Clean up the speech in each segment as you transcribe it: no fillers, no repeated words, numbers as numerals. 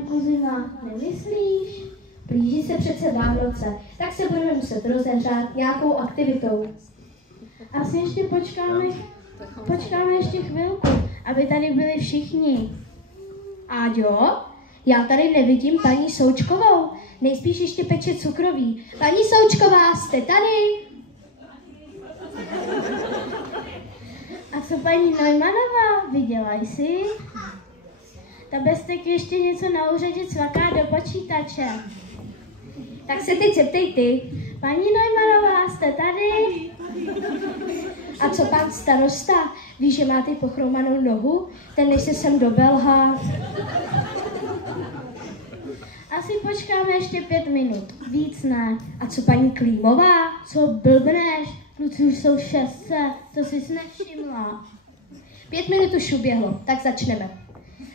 paní Kuzina, nemyslíš? Blíží se přece Vánoce, tak se budeme muset rozehřát nějakou aktivitou. Asi ještě počkáme ještě chvilku, aby tady byli všichni. Áďo, já tady nevidím paní Součkovou, nejspíš ještě peče cukroví. Paní Součková, jste tady? A co paní Neumannová, viděla jsi? Ta Bestek ještě něco na úřadě cvaká do počítače. Tak se teď zeptej ty. Paní Neumannová, jste tady? A co pan starosta? Víš, že máte pochromanou nohu? Ten než se sem dobelhá. Asi počkáme ještě 5 minut. Víc ne. A co paní Klímová? Co blbneš? Kluci už jsou 6, to jsi nevšimla. 5 minut už uběhlo, tak začneme.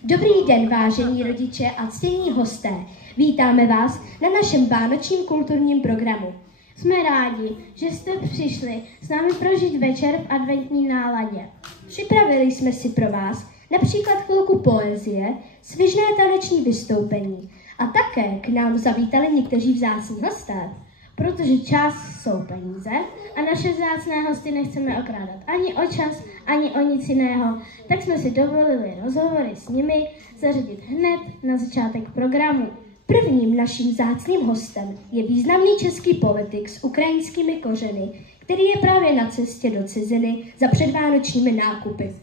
Dobrý den, vážení rodiče a ctění hosté. Vítáme vás na našem vánočním kulturním programu. Jsme rádi, že jste přišli s námi prožít večer v adventní náladě. Připravili jsme si pro vás například chvilku poezie, svižné taneční vystoupení a také k nám zavítali někteří vzácní hosté. Protože čas jsou peníze a naše vzácné hosty nechceme okrádat ani o čas, ani o nic jiného, tak jsme si dovolili rozhovory s nimi zařadit hned na začátek programu. Prvním naším vzácným hostem je významný český politik s ukrajinskými kořeny, který je právě na cestě do ciziny za předvánočními nákupy.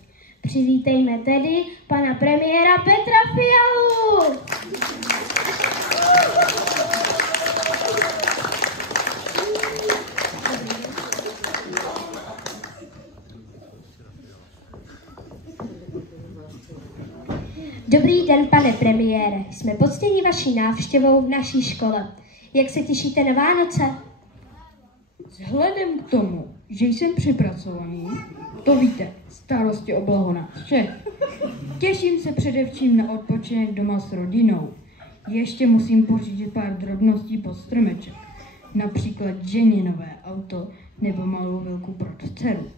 Přivítejme tedy pana premiéra Petra Fialu! Dobrý den, pane premiére. Jsme poctěni vaší návštěvou v naší škole. Jak se těšíte na Vánoce? Vzhledem k tomu, že jsem připracovaný, to víte, starosti o blaho nás všech. Těším se především na odpočinek doma s rodinou. Ještě musím pořídit pár drobností pod stromeček. Například ženě nové auto nebo malou vilku pro dceru.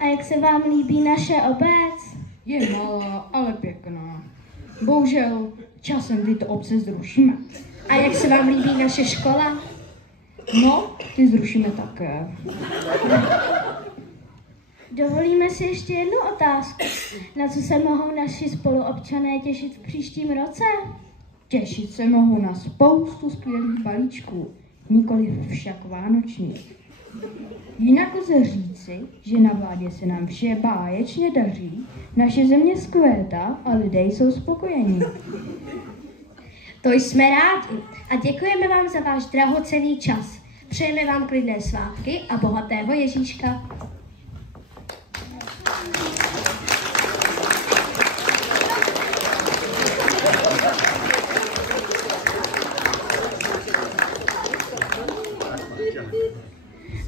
A jak se vám líbí naše obec? Je malá, ale pěkná. Bohužel časem tyto obce zrušíme. A jak se vám líbí naše škola? No, ty zrušíme také. Dovolíme si ještě jednu otázku. Na co se mohou naši spoluobčané těšit v příštím roce? Těšit se mohou na spoustu skvělých balíčků, nikoliv však vánočních. Jinak lze říci, že na vládě se nám vše báječně daří, naše země zkvétá a lidé jsou spokojení. To jsme rádi a děkujeme vám za váš drahocenný čas. Přejeme vám klidné svátky a bohatého Ježíška.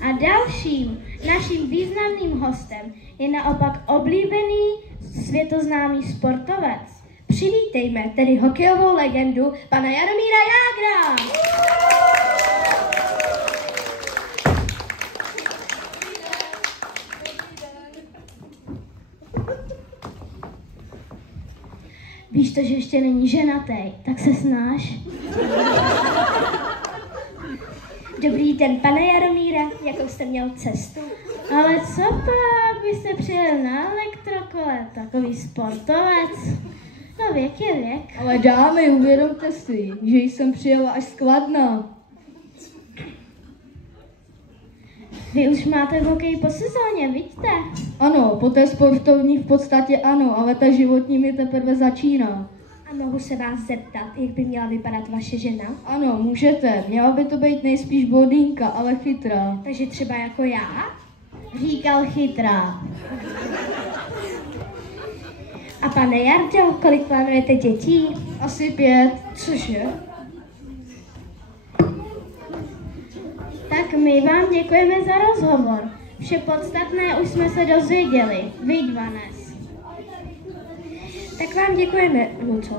A dalším naším významným hostem je naopak oblíbený světoznámý sportovec. Přivítejme tedy hokejovou legendu pana Jaromíra Jágra. Víš to, že ještě není ženatý, tak se snaž. Dobrý den, pane Jaromíre, jakou jste měl cestu? Ale co pak, vy jste přijel na elektrokole, takový sportovec. No věk je věk. Ale dámy, uvědomte si, že jsem přijela až z Kladna. Vy už máte hokej po sezóně, vidíte? Ano, po té sportovní v podstatě ano, ale ta životní mi teprve začíná. A mohu se vás zeptat, jak by měla vypadat vaše žena? Ano, můžete. Měla by to být nejspíš blondýnka, ale chytrá. Takže třeba jako já? Říkal chytrá. A pane Jardo, kolik plánujete dětí? Asi 5. Cože? Tak my vám děkujeme za rozhovor. Vše podstatné už jsme se dozvěděli. Viď, Vanes. Tak vám děkujeme, Luco.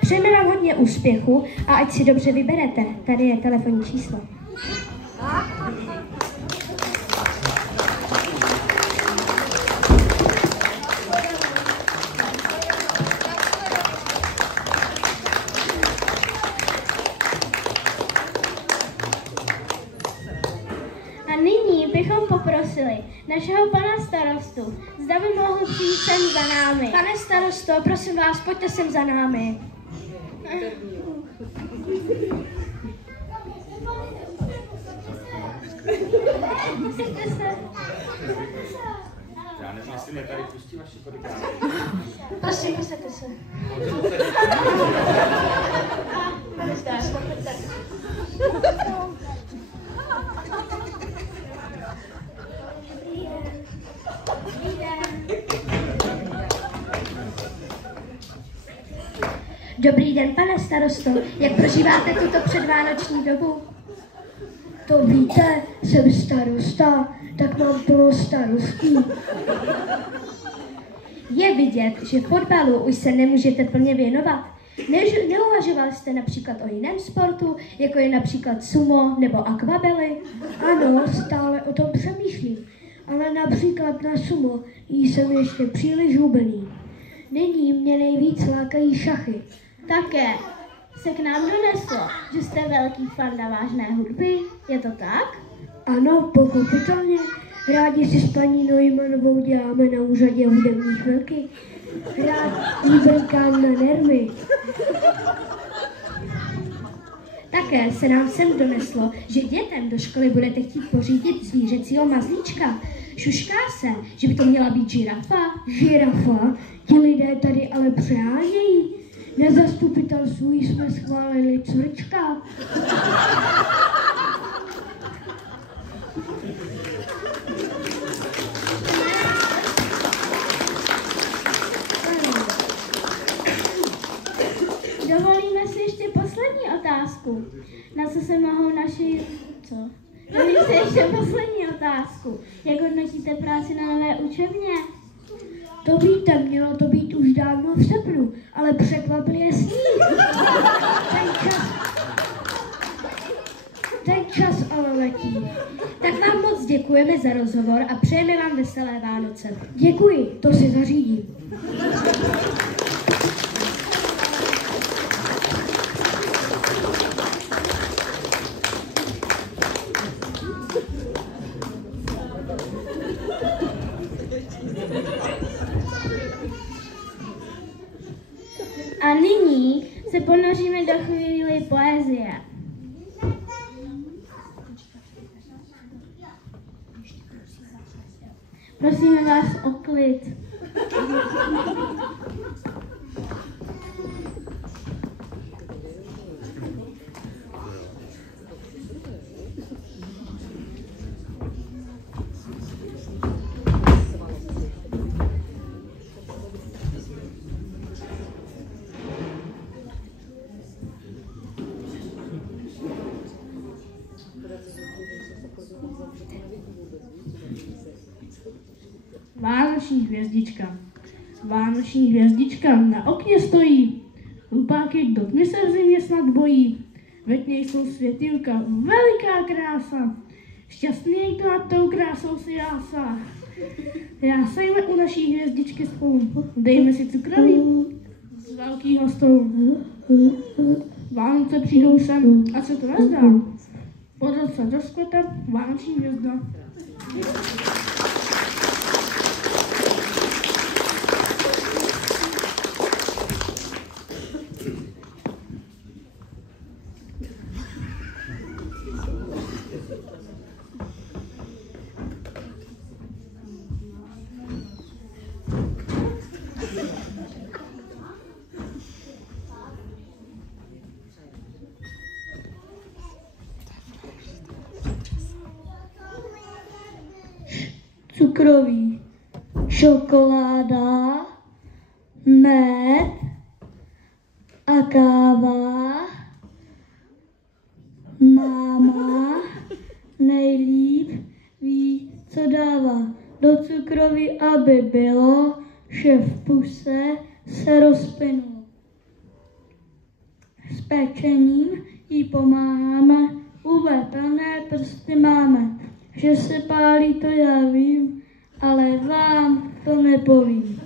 Přejeme vám hodně úspěchu a ať si dobře vyberete. Tady je telefonní číslo. poprosili našeho pana starostu, zda by mohl přijít sem za námi. Pane starosto, prosím vás, pojďte sem za námi. Já nevím, jestli mě tady pustí vaši kolikány. Prosím, posaďte se. Dobrý den, pane starosto. Jak prožíváte tuto předvánoční dobu? To víte, jsem starosta, tak mám plno starostí. Je vidět, že fotbalu už se nemůžete plně věnovat. Neuvažovali jste například o jiném sportu, jako je například sumo nebo akvabely? Ano, stále o tom přemýšlím, ale například na sumo jsem ještě příliš hubený. Nyní mě nejvíc lákají šachy. Také se k nám doneslo, že jste velký fanda vážné hudby, je to tak? Ano, pochopitelně. Rádi si s paní Neumannovou děláme na úřadě hudební chvilky. Rád jí brnkám na nervy. Také se nám sem doneslo, že dětem do školy budete chtít pořídit zvířecího mazlíčka. Šušká se, že by to měla být žirafa. Žirafa? Ti lidé tady ale přehánějí. Na zastupitelstvu jsme schválili cvrčka. Dovolíme si ještě poslední otázku. Na co se mohou naši... Co? Dovolím si ještě poslední otázku. Jak hodnotíte práci na nové učebně? To víte, mělo to být už dávno v srpnu, ale překvapil je sníh. Ten čas ale letí. Tak vám moc děkujeme za rozhovor a přejeme vám veselé Vánoce. Děkuji, to si zařídím. A nyní se ponoříme do chvíli poezie. Prosíme vás o klid. Vánoční hvězdička. Vánoční hvězdička na okně stojí. Hlupáky do tmy se v zimě snad bojí. Ve tmě jsou světýlka, veliká krása. Šťastný to nad tou krásou si jásá. Jásejme u naší hvězdičky spolu. Dejme si cukroví z velkýho stolu. Vánoce přijdou sem, a se to nezdá. Po roce rozkvete vánoční hvězda. Cukroví, šokoláda, med a káva. Máma nejlíp ví, co dává do cukroví, aby bylo, že v puse se rozplynulo. S pečením jí pomáháme, ulepené prsty máme. Že se pálí, to já vím, ale vám to nepovím.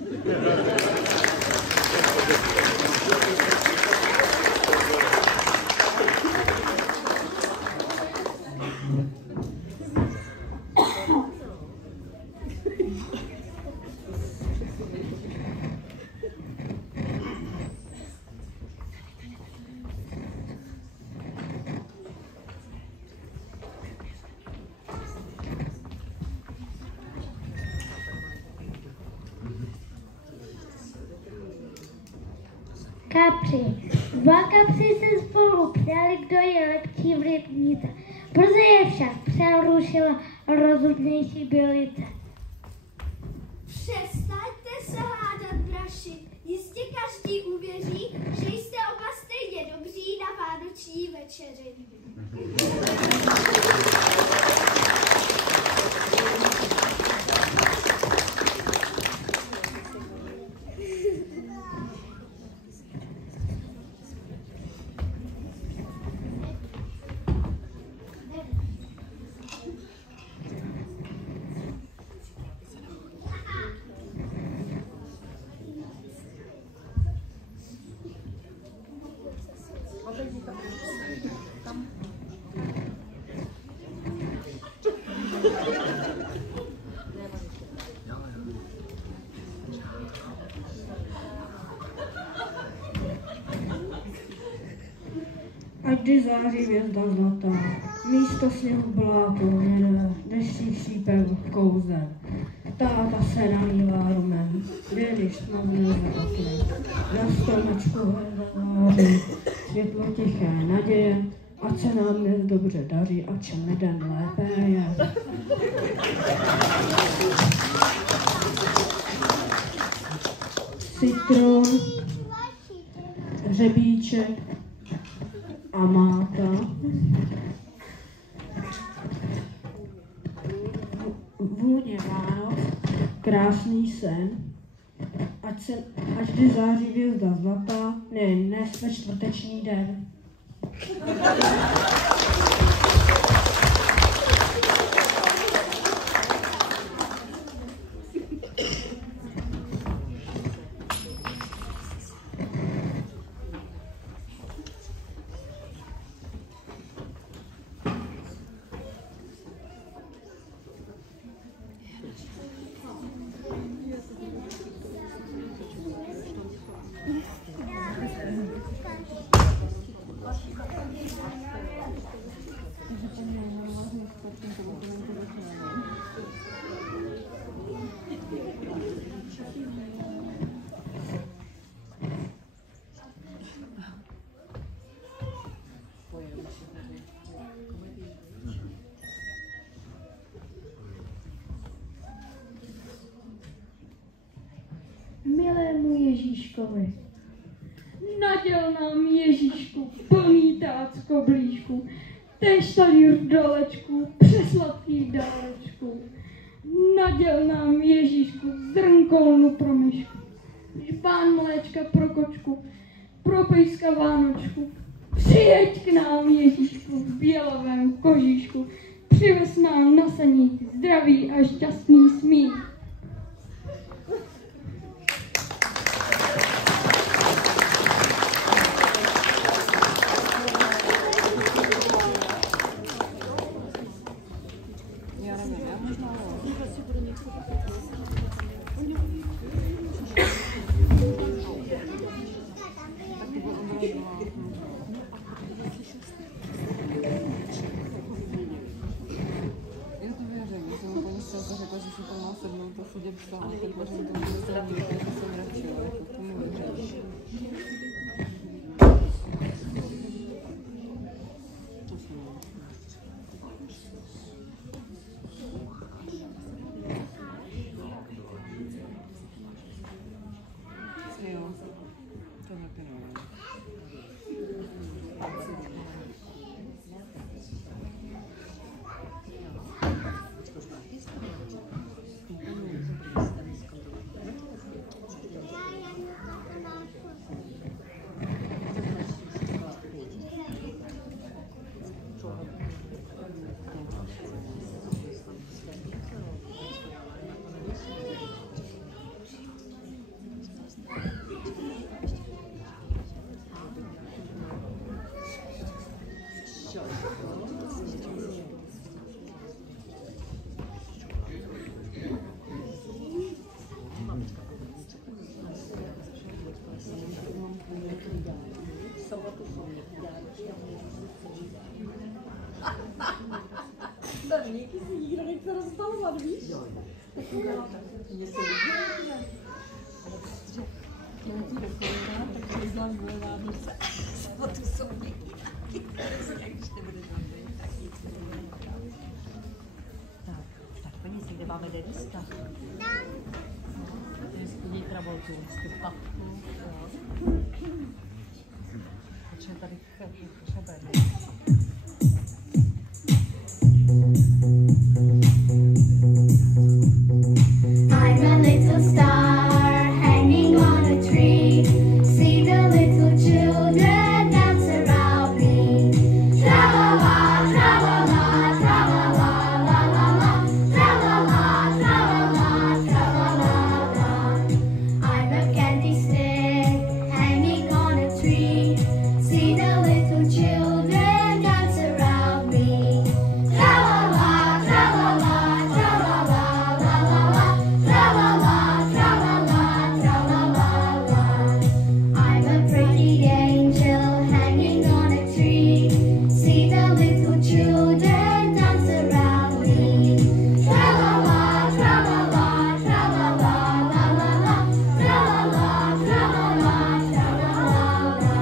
Kapři. Dva kapři se spolu ptali, kdo je lepší v rybníce. Brzy je však přerušila rozumnější bylice. Přestaňte se hádat, braši. Jistě každý uvěří, že jste oba stejně dobří na vánoční večeři. A kdy září hvězda zlatá, místo sněhu bláto jede, deští šípe kouzem. Táta se namývá rumem, když smavne za oknem. Na stromečku hvězda září, světlo tiché naděje, ať se nám dnes dobře daří, ať čem den lépe je. Citron, hřebíček a máta. Vůně Vánoc, krásný sen, ať vždy září hvězda zlatá, nejen dnes ve čtvrteční den. Milému Ježíškovi, naděl nám Ježíšku plný tác koblížku, tež tady rdolečku, přesladký dálečku. Naděl nám Ježíšku zrnkolnu pro myšku, žbán mléčka pro kočku, pro pejska Vánočku. Přijeď k nám Ježíšku v bělavém kožíšku, přivez nám na saník zdravý a šťastný smích. Díky si nikdo nechce rozbalovat, víš? Tak udělám tak. Mě se líbí. Ale protože, když do koryta, tak přiznám Tak peníze, kde máme Denista? Denistky Travoltu, papku. Počkej tady šoben. I'm a little star hanging on a tree. See the little children dance around me. Tra la la, tra la la, tra la la, la la la, tra la la, tra la la, tra la la la. I'm a candy stick hanging on a tree. See the little children dance around me. Tra la la, tra la la, tra la la, la la la. Tra la la, tra la la, tra la la la. I'm a pretty angel hanging on a tree. See the little children dance around me. Tra la la, tra la la, tra la la, la la la. Tra la la, tra la la, tra la la la.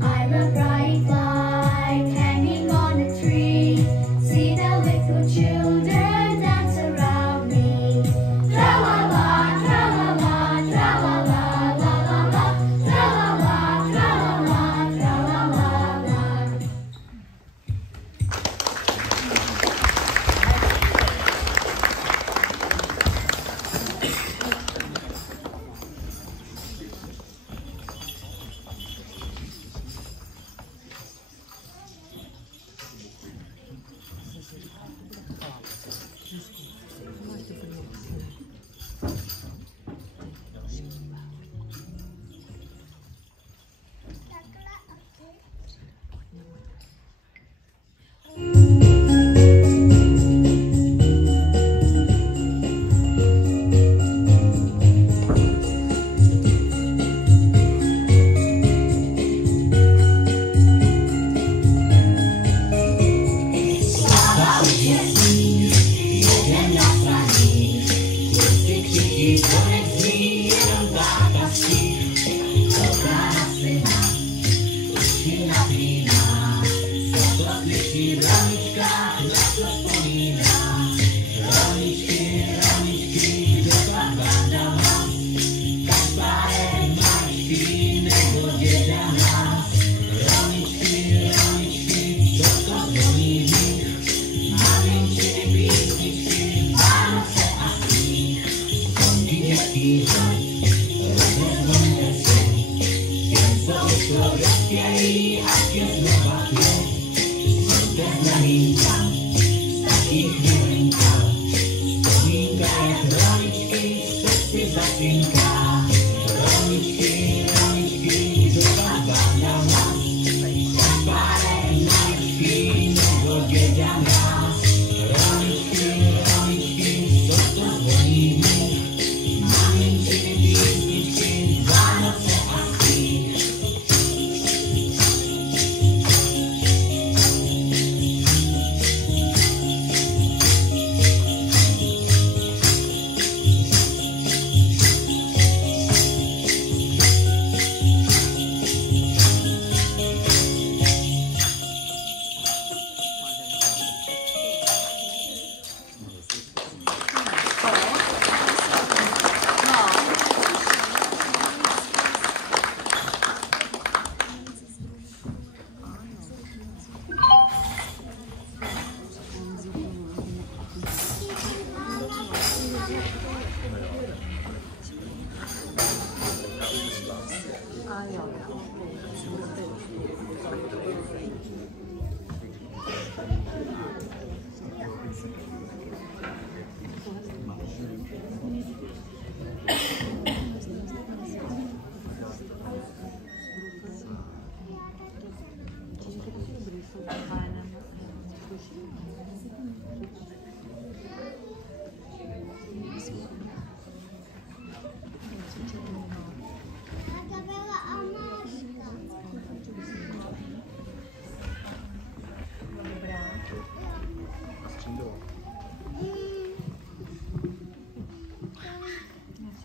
I'm a bright light hanging on a tree. See the little children dance around me. Tra la la, tra la la, tra la la, la la la. Tra la la, tra la la, tra la la la.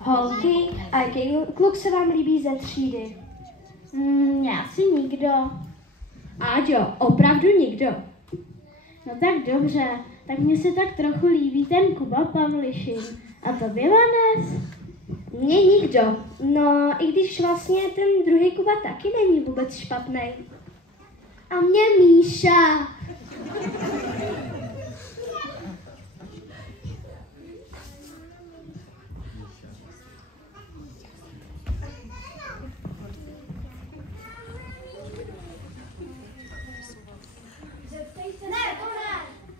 Holky, a jaký kluk se vám líbí ze třídy? Asi nikdo. Áďo, opravdu nikdo. No tak dobře, tak mně se tak trochu líbí ten Kuba Pavlišin. A to byla Nes? Mně nikdo. No, i když vlastně ten druhý Kuba taky není vůbec špatný. A mě Míša.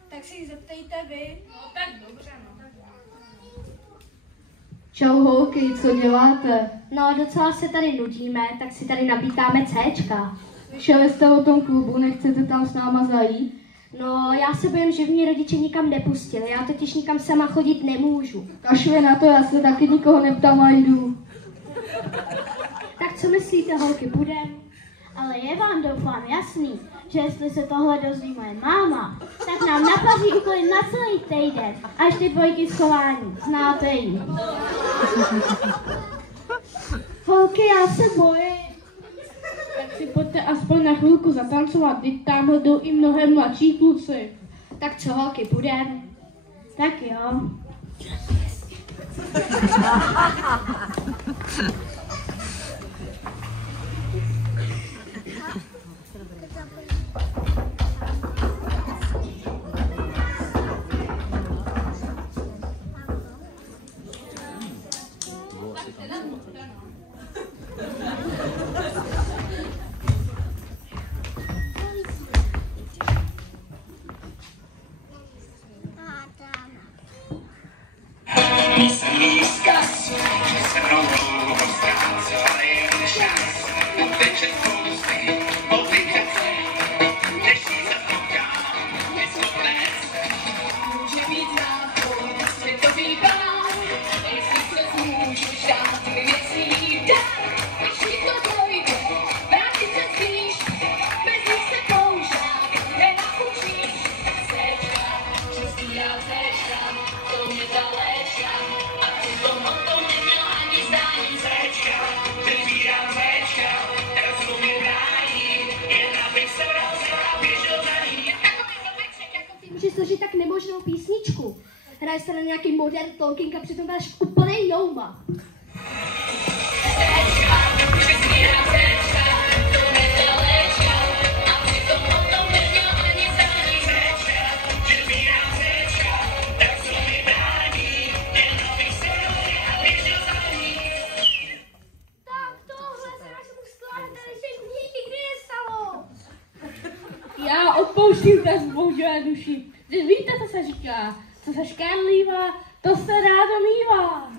Tak si ji zeptejte vy. No tak dobře, no. Čau holky, co děláte? No, docela se tady nudíme, tak si tady nabíkáme Cčka. Slyšeli jste o tom klubu, nechcete tam s náma zajít? No, já se bojím, že mě rodiče nikam nepustili, já totiž nikam sama chodit nemůžu. Kašli na to, já se taky nikoho neptám a jdu. Tak co myslíte, holky, půjdem? Ale je vám doufám jasný, že jestli se tohle dozví moje máma, tak nám napaří úplně na celý týden, až ty dvojky schování. Znáte ji. Holky, já se bojím. Tak si pojďte aspoň na chvilku zatancovat, teď tamhle jdou i mnohem mladší kluci. Tak co, holky, půjdem? Tak jo. Složit tak nemožnou písničku. Hraje se na nějaký modern talking a přitom dáš úplnej jouma. Tak tohle se našemu skladateli nikdy nestalo. Já odpouštím té zbožilé duši. Vy víte, co se říká. Co se škádlívá, to se rádo mívá.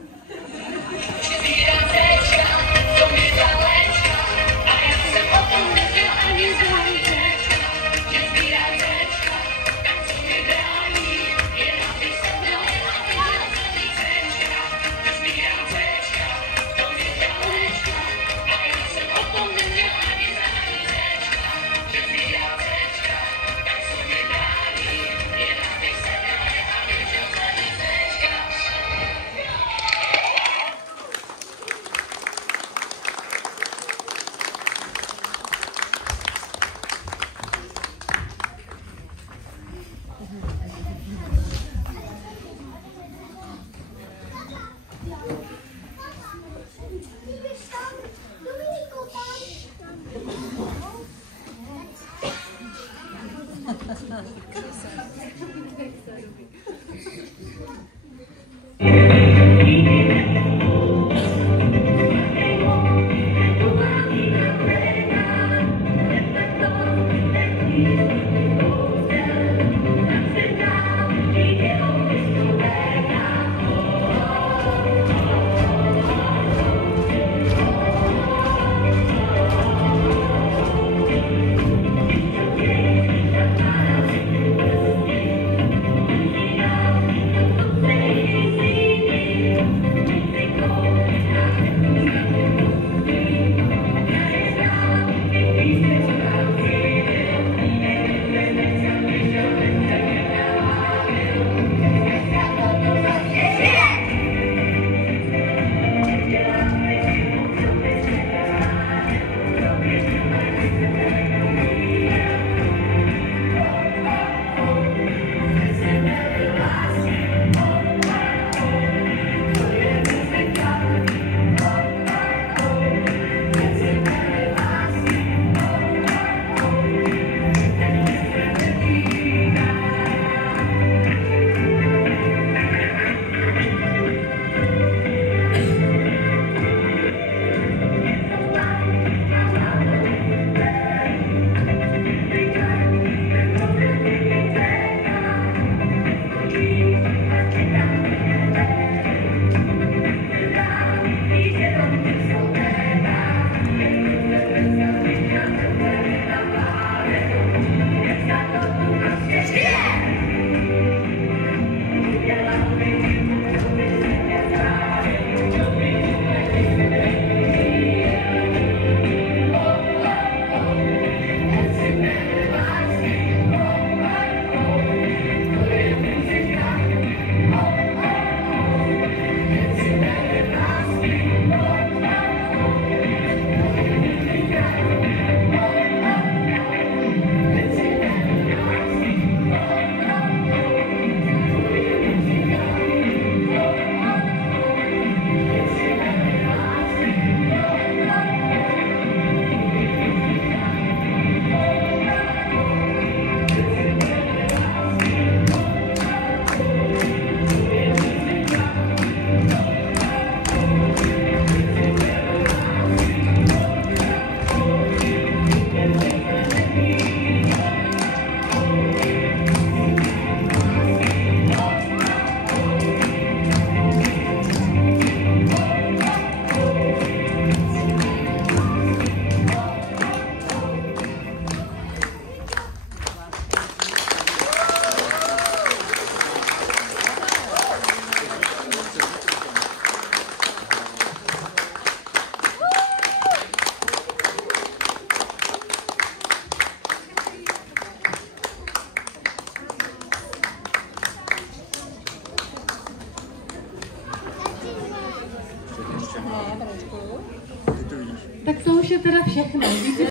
všechno.